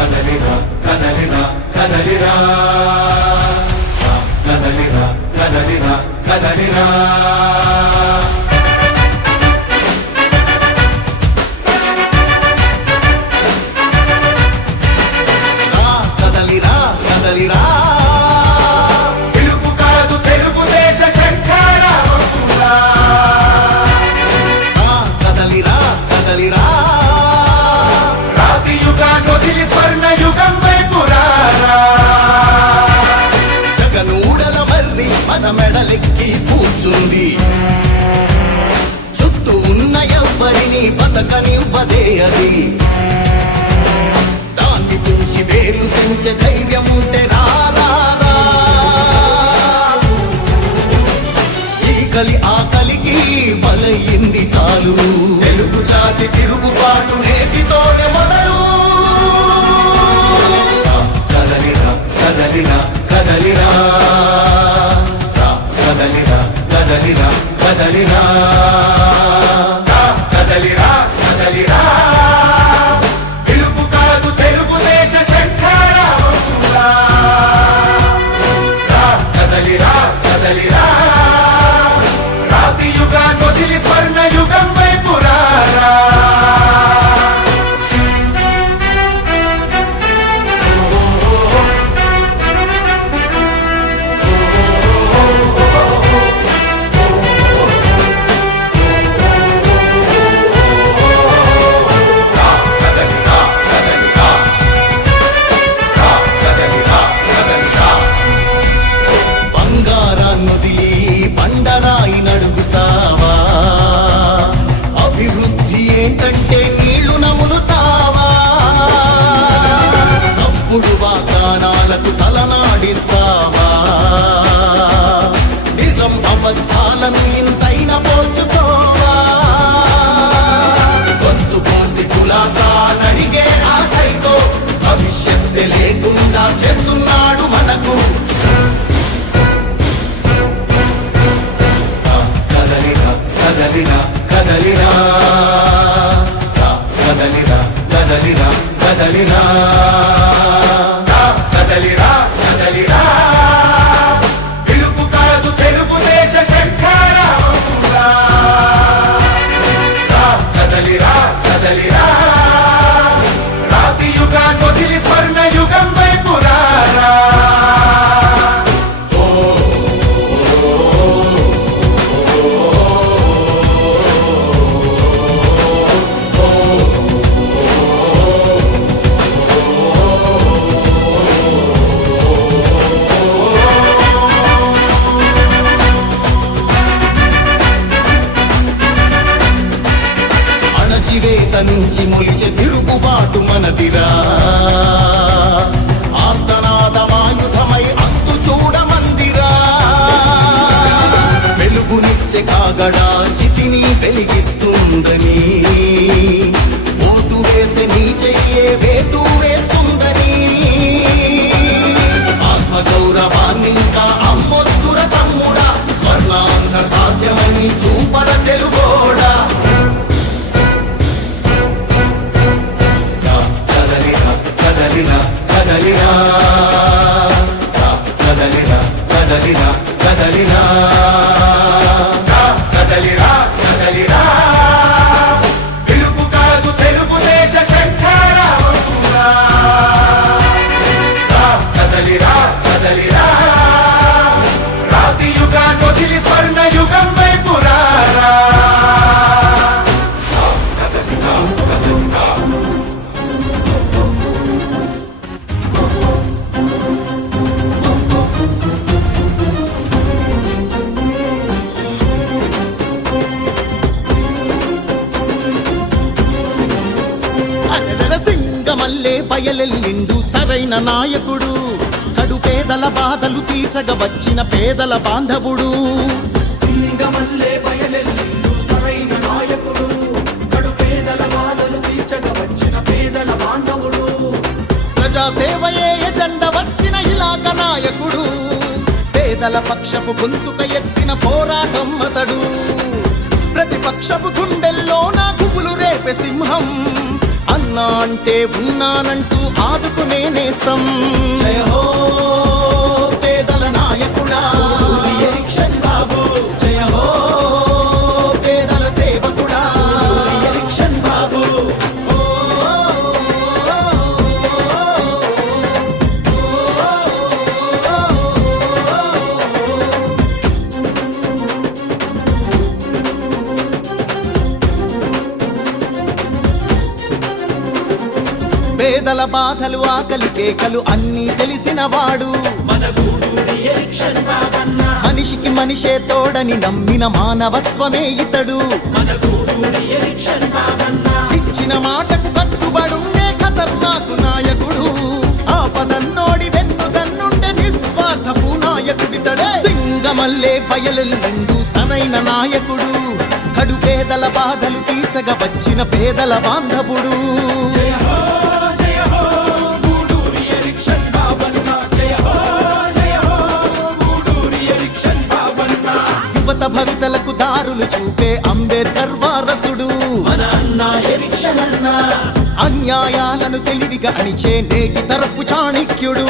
కదలిరా కదలిరా కదలిరా కదలిరా కదలిరా కదలిరా కదలిరా కదలిరా పిలుపు కాదు తెలుగుదేశ శంఖారావమురా కదలిరా కదలిరా రాతి యుగాన్ని వదిలి స్వర్ణ యుగం వైపు రారా జగనూడల మర్రి మన మెడలెక్కి కూర్చుంది చుట్టూ ఉన్న ఎవ్వరిని బతకనివ్వదే అది దాన్ని తుంచి వేర్లు తుంచే ధైర్యం ఉంటే రారా ఈ కలి ఆకలికి బలయింది చాలు తెలుగు జాతి తిరుగుబాటు నేటితోనే మొదలు కదలిరా కదలిరా కదలిరా కదలిరా కదలిరా కదలిరా కదలిరా కదలిరా పిలుపు కాదు తెలుగుదేశ శంఖారావమురా కదలిరా కదలిరా రాతి యుగాన్ని వదిలి స్వర్ణ యుగం వైపు రారా బంగారాన్నొదిలి బండరాయి నడుగుతావా అభివృద్ధి ఏంటంటే నీళ్లు నములుతావా తప్పుడు వాగ్దానాలకు తలనాడిస్తావా నిజం అబద్ధాలను ఇంతైన పోల్చుకోవా గొంతు కోసి కులాసా నడిగే ఆ సైకో భవిష్యత్తు లేకుండా చేస్తున్నాడు మనకు కదలిరా కదలిరా కదలిరా కదలిరా కదలిరా కదలిరా కదలిరా కదలిరా పిలుపు కాదు తెలుగుదేశ శంఖారావమురా కదలిరా కదలిరా రాతి యుగాన్ని వదిలి స్వర్ణ యుగం వైపు రారా అణచివేత నుంచి మొలిచే తిరుగుబాటు మనదిరా ఆర్తనాదమాయుధమై అంతు చూడమందిరా వెలుగునిచ్చే కాగడా చితిని వెలిగిస్తుందని ఓటు వేసే నీ చెయ్యే వేటు వేస్తుందని ఆత్మగౌరవాన్నింకా అమ్మొద్దుర తమ్ముడా స్వర్ణాంధ్ర సాధ్యమని చూపర తెలుగోడా కదలిరా కదలిరా కదలిరా కదలిరా కదలిరా కదలిరా కదలిరా కదలిరా పిలుపు కాదు తెలుగుదేశ శంఖారావమురా కదలిరా కదలిరా రాతి యుగాన్ని వదిలి స్వర్ణ యుగం వైపు రారా కదలిరా కదలిరా సింగమల్లే బయలెల్లిండు సరైన నాయకుడు కడు పేదల బాధలు తీర్చగ వచ్చిన పేదల బాంధవుడు సింగమల్లే బయలెల్లిండు సరైన నాయకుడు కడు పేదల బాధలు తీర్చగ వచ్చిన పేదల బాంధవుడు ప్రజాసేవయే ఎజెండా వచ్చిన ఇలాక నాయకుడు పేదల పక్షపు గొంతుక ఎత్తిన పోరాటం అతడు ప్రతిపక్షపు గుండెల్లో నా గుబులు రేపే సింహం అన్నా అంటే ఉన్నానంటూ ఆదుకునే నేస్తం. జయ హో పేదల నాయకుడా ఎరిక్షన్ బాబు, జయ హో పేదల సేవకుడా ఎరిక్షన్ బాబు. పేదల బాధలు ఆకలి కేకలు అన్నీ తెలిసిన వాడు. మన గూడూరి ఎరిక్షన్ బాబన్న, మనిషికి మనిషే తోడని నమ్మిన మానవత్వమే ఇతడు. మన గూడూరి ఎరిక్షన్ బాబన్న. ఇచ్చిన మాటకు కట్టుబడుండే ఖతర్నాకు నాయకుడు. ఆపదన్నోడి వెన్నుదన్నుండే నిస్వార్థపు నాయకుడితడే. సింగమల్లే బయలెల్లిండు సరైన నాయకుడు. కడు పేదల బాధలు తీర్చగ వచ్చిన పేదల బాంధవుడు. జయ హో గూడూరి ఎరిక్షన్ బాబన్న, జయ హో గూడూరి ఎరిక్షన్ బాబన్న. యువత భవితలకు దారులు చూపే అంబేద్కర్ వారసుడు. మన అన్న ఎరిక్షన్ అన్న, అన్యాయాలను తెలివిగా అణిచే నేటి తరపు చాణక్యుడు.